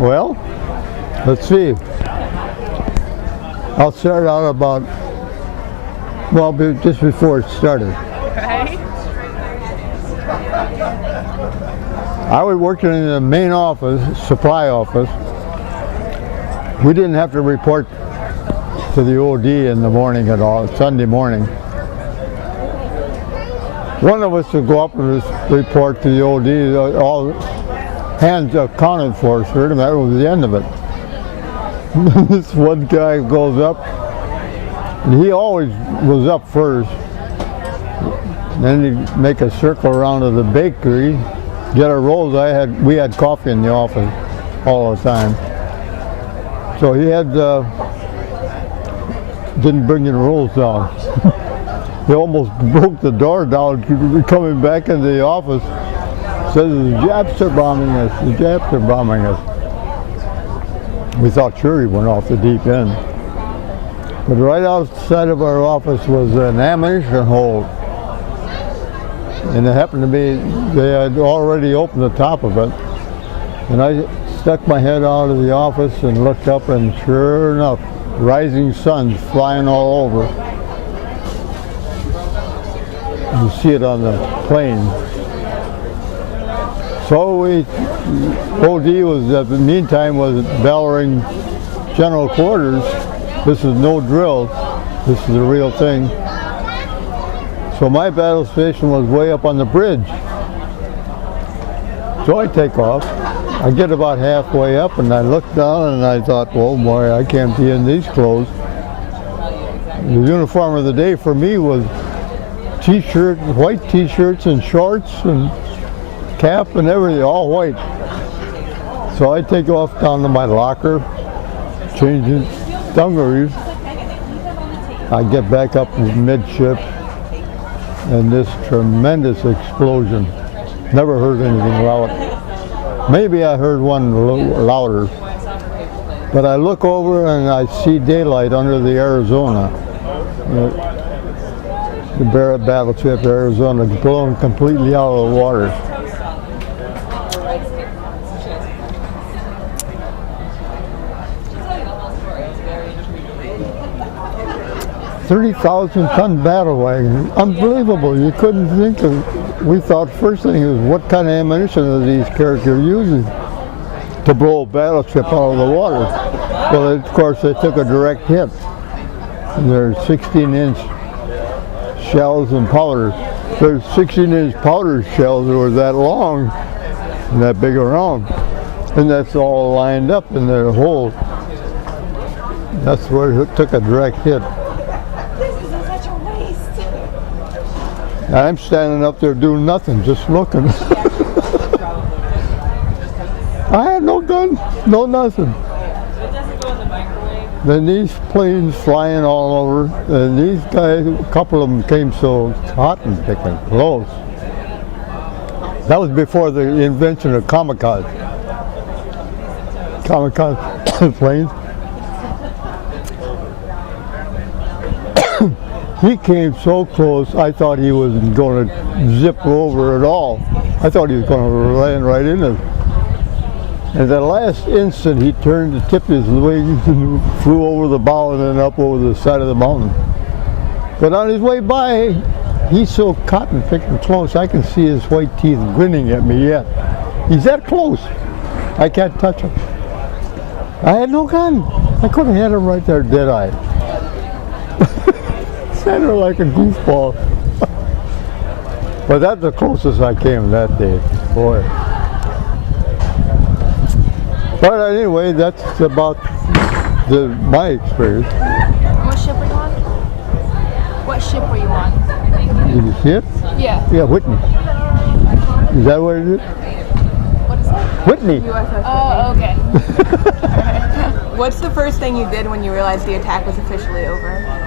Well, let's see. I'll start out about, well, just before it started. Okay. I was working in the main office, supply office. We didn't have to report to the OD in the morning at all, Sunday morning. One of us would go up and report to the OD, all hands accounted for, sir, and that was the end of it. This one guy goes up, and he always was up first. Then he'd make a circle around to the bakery, get our rolls. We had coffee in the office all the time. So he had, didn't bring the rolls down. He almost broke the door down coming back into the office. Says the Japs are bombing us, the Japs are bombing us. We thought sure he went off the deep end. But right outside of our office was an ammunition hold. And it happened to be, they had already opened the top of it. And I stuck my head out of the office and looked up, and sure enough, rising sun flying all over. You see it on the plane. So OD was, at the meantime, was bellowing general quarters. This is no drill. This is the real thing. So my battle station was way up on the bridge. So I take off. I get about halfway up and I look down and I thought, oh boy, I can't be in these clothes. The uniform of the day for me was t-shirt, white t-shirts and shorts and cap and everything, all white. So I take off down to my locker, changing dungarees. I get back up midship, and this tremendous explosion. Never heard anything loud. Maybe I heard one louder. But I look over and I see daylight under the Arizona. The Barrett battleship Arizona blown completely out of the water. 30,000-ton battle wagon. Unbelievable. You couldn't think of, we thought first thing is what kind of ammunition are these characters using to blow a battleship out of the water. Well, of course, they took a direct hit. And they're 16-inch shells and powders. There's 16-inch powder shells that were that long and that big around. And that's all lined up in their hole. That's where it took a direct hit. I'm standing up there doing nothing, just looking. I had no gun, no nothing. Then these planes flying all over, and these guys, a couple of them came so cotton picking close. That was before the invention of kamikaze. Kamikaze planes. He came so close, I thought he wasn't going to zip over at all. I thought he was going to land right in it. At the last instant, he turned to tip his wings and flew over the bow and then up over the side of the mountain. But on his way by, he's so cotton picking close, I can see his white teeth grinning at me yet. He's that close. I can't touch him. I had no gun. I could have had him right there dead-eyed. Sat there like a goofball. But that's the closest I came that day, boy. But anyway, that's about my experience. What ship were you on? What ship were you on? The ship? Yeah. Yeah, Whitney. Is that what it is? What is that? Whitney. Oh, okay. What's the first thing you did when you realized the attack was officially over?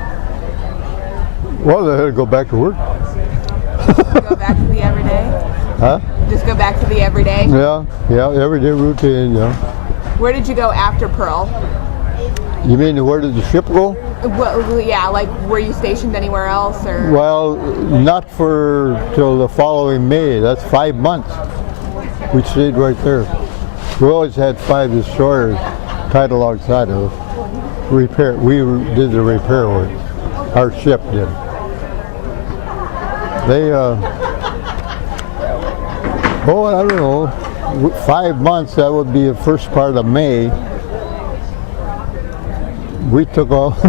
Well, they had to go back to work. Go back to the everyday? Huh? Just go back to the everyday? Yeah, everyday routine, yeah. Where did you go after Pearl? You mean where did the ship go? Well, yeah, like were you stationed anywhere else or? Well, not for till the following May. That's 5 months. We stayed right there. We always had 5 destroyers tied alongside of us. Repair. We did the repair work. Our ship did. They, oh, I don't know, 5 months, that would be the first part of May. We took off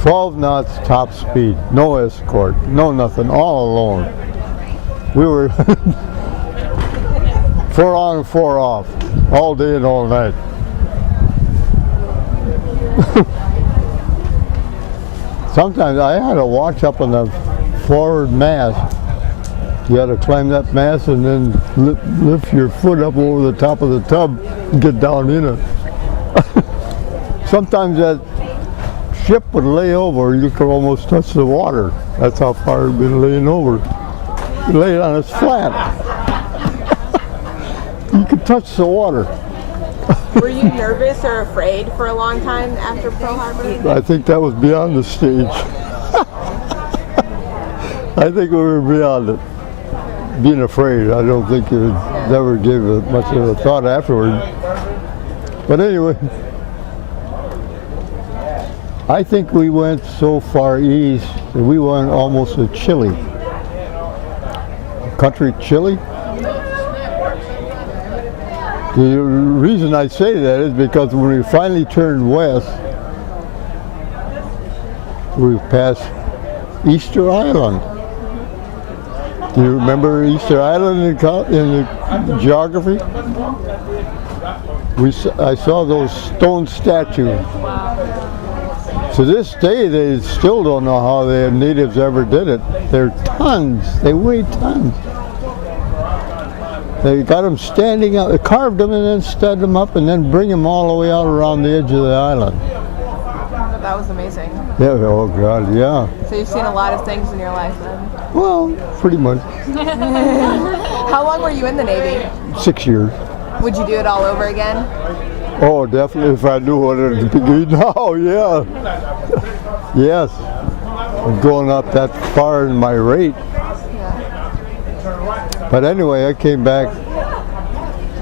12 knots top speed, no escort, no nothing, all alone. We were 4 on and 4 off, all day and all night. Sometimes I had to watch up on the forward mast. You had to climb that mast and then lift your foot up over the top of the tub and get down in it. Sometimes that ship would lay over, you could almost touch the water. That's how far it had been laying over. You lay it on its flat. You could touch the water. Were you nervous or afraid for a long time after Pearl Harbor? I think that was beyond the stage. I think we were beyond it. Being afraid, I don't think you never gave it much of a thought afterward. But anyway, I think we went so far east that we went almost to Chile. Country Chile. The reason I say that is because when we finally turned west, we passed Easter Island. Do you remember Easter Island in the geography? I saw those stone statues. To this day, they still don't know how the natives ever did it. They're tons. They weigh tons. They got them standing out. They carved them and then stood them up and then bring them all the way out around the edge of the island. That was amazing. Yeah. Oh God. Yeah. So you've seen a lot of things in your life then. Well, pretty much. How long were you in the Navy? 6 years. Would you do it all over again? Oh, definitely. If I knew what it would be now, yeah. Yes. Going up that far in my rate. But anyway, I came back.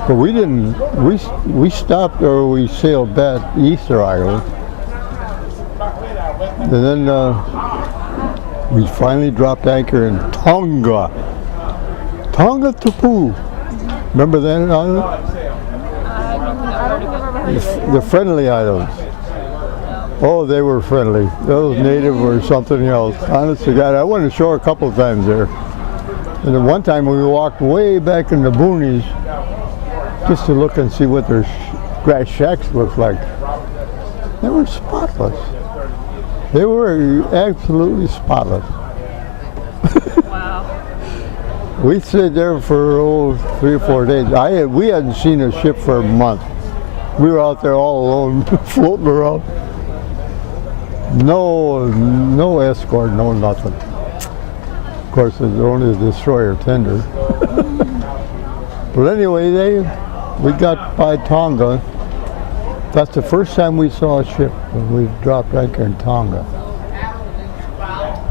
But we didn't. We stopped or we sailed back Easter Island, and then we finally dropped anchor in Tonga. Tonga Tapu. Remember that island? The friendly islands. Oh, they were friendly. Those native were something else. Honest to God, I went ashore a couple of times there. And then one time we walked way back in the boonies just to look and see what their grass shacks looked like. They were spotless. They were absolutely spotless. Wow. We stayed there for 3 or 4 days. We hadn't seen a ship for a month. We were out there all alone, floating around. No escort, no nothing. Of course, it's only a destroyer tender. But anyway, we got by Tonga. That's the first time we saw a ship when we dropped anchor in Tonga.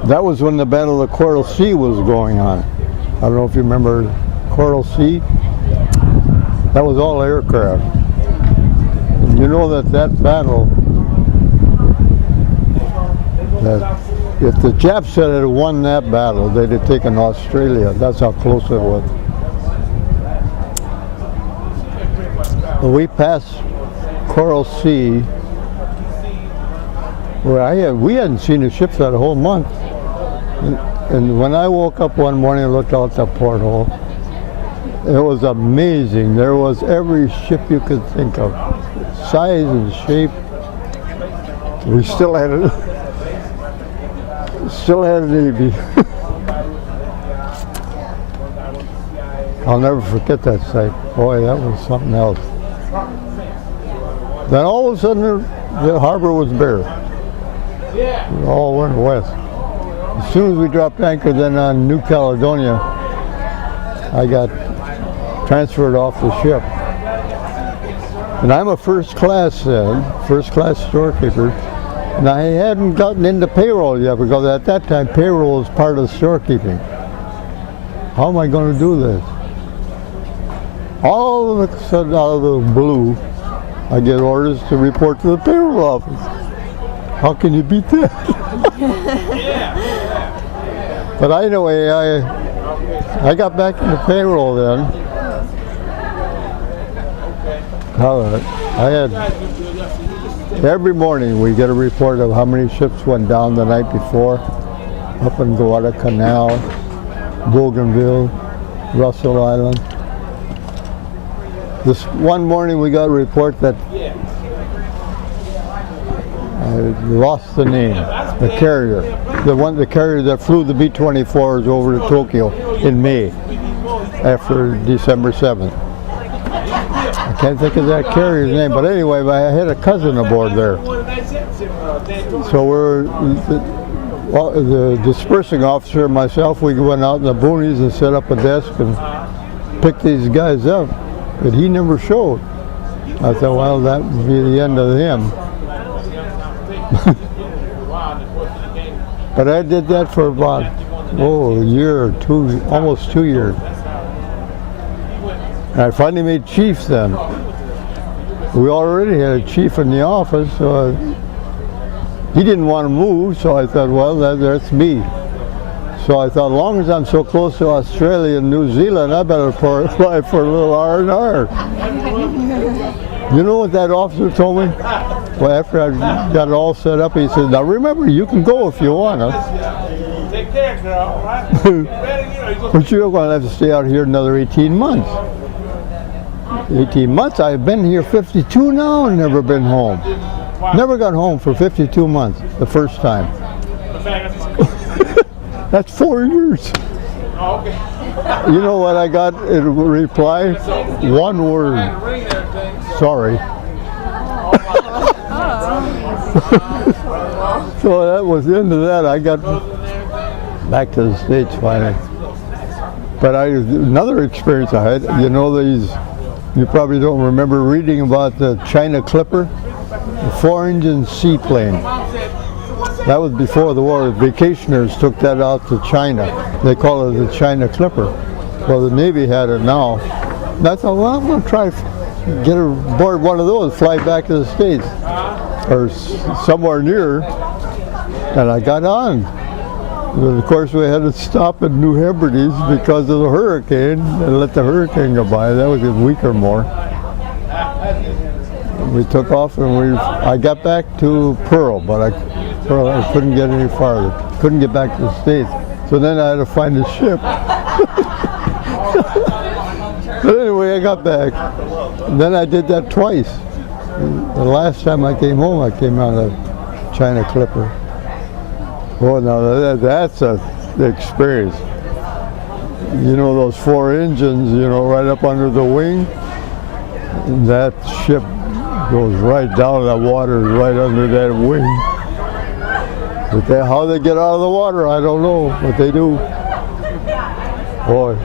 That was when the Battle of Coral Sea was going on. I don't know if you remember Coral Sea. That was all aircraft. And you know that battle, that if the Japs had won that battle, they'd have taken Australia. That's how close it was. Well, we passed Coral Sea, where we hadn't seen a ship that whole month. And when I woke up one morning and looked out the porthole, it was amazing. There was every ship you could think of, size and shape. We still had it. Still had a Navy. I'll never forget that sight. Boy, that was something else. Then all of a sudden the harbor was bare. We all went west. As soon as we dropped anchor then on New Caledonia, I got transferred off the ship. And I'm a first class storekeeper. And I hadn't gotten into payroll yet because at that time payroll was part of storekeeping. How am I going to do this? All of a sudden, out of the blue, I get orders to report to the payroll office. How can you beat that? But anyway, I got back into payroll then. I had, every morning we get a report of how many ships went down the night before, up in Guadalcanal, Bougainville, Russell Island. This one morning we got a report that I lost the name, the carrier. The carrier that flew the B-24s over to Tokyo in May after December 7th. I can't think of that carrier's name, but anyway, I had a cousin aboard there. So the dispersing officer and myself, we went out in the boonies and set up a desk and picked these guys up, but he never showed. I thought, well, that would be the end of him. But I did that for about, a year or two, almost 2 years. And I finally made chief then. We already had a chief in the office, so he didn't want to move, so I thought, well, that's me. So I thought, as long as I'm so close to Australia and New Zealand, I better apply for a little R&R. You know what that officer told me? Well, after I got it all set up, he said, now remember, you can go if you want to. Take care, girl, right? But you're going to have to stay out here another 18 months. 18 months? I've been here 52 now and never been home. Never got home for 52 months, the first time. That's 4 years. Oh, okay. You know what I got in reply? One word. Sorry. So that was the end of that. I got back to the States finally. But another experience I had, you know, you probably don't remember reading about the China Clipper, the 4-engine seaplane. That was before the war. Vacationers took that out to China. They call it the China Clipper. Well, the Navy had it now. And I thought, well, I'm going to try get aboard one of those, fly back to the States or somewhere near. And I got on. But of course, we had to stop in New Hebrides because of the hurricane and let the hurricane go by. That was a week or more. We took off and I got back to Pearl, but I couldn't get any farther. Couldn't get back to the States. So then I had to find a ship. But anyway, I got back. And then I did that twice. The last time I came home, I came on a China Clipper. Oh, now that's the experience. You know those 4 engines, you know, right up under the wing? That ship goes right down the water, right under that wing. But how they get out of the water, I don't know, but they do. Boy.